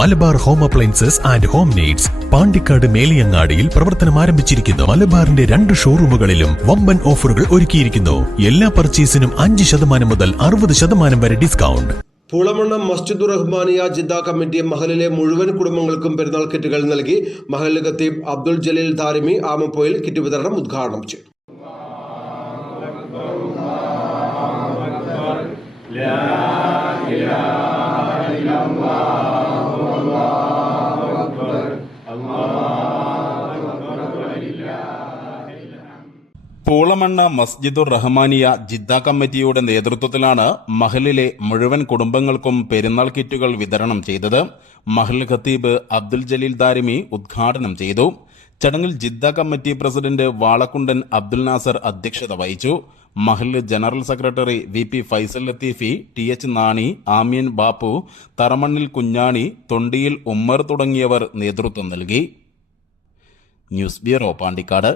Malabar home appliances and home needs Pandikkad മേലിയങ്ങാടിയിൽ പ്രവർത്തനം ആരംഭിച്ചിരിക്കുന്നു. മലബാറിന്റെ 2 ഷോറൂമുകളിലും വമ്പൻ ഓഫറുകൾ ഒരുക്കിയിരിക്കുന്നു. എല്ലാ പർച്ചേസിനും 5% മുതൽ 60% വരെ discount. Poolamanna Masjidur Rahmaniya Jeddah committee മഹലിലെ മുഴുവൻ കുടുംബങ്ങൾക്കും പെരുന്നാൾ കിറ്റുകൾ നൽകി. മഹൽ ഖത്തീബ് അബ്ദുൽ ജലീൽ ദാരിമി ആമപ്പോയിൽ കിറ്റ് വിതരണം ഉദ്ഘാടനം ചെയ്തു. പൂളമണ്ണ മസ്ജിദുർ റഹ്മാനിയ ജിദ്ദ കമ്മിറ്റിയുടെ നേതൃത്വത്തിലാണ് മഹലിലെ മുഴുവൻ കുടുംബങ്ങൾക്കും പെരുന്നാൾ കിറ്റുകൾ വിതരണം ചെയ്തത്. മഹൽ ഖത്തീബ് അബ്ദുൽ ജലീൽ ദാരിമി ഉദ്ഘാടനം ചെയ്തു. ചടങ്ങിൽ Jeddah committee president Valakkundan Abdul Nasar അധ്യക്ഷത വഹിച്ചു. മഹൽ general secretary VP Faisal Latheefi, TH Nani, Ameen Bappu, Tharamannil Kunhani, Thondiyil Ummer തുടങ്ങിയവർ നേതൃത്വം നൽകി. News bureau, Pandikkad.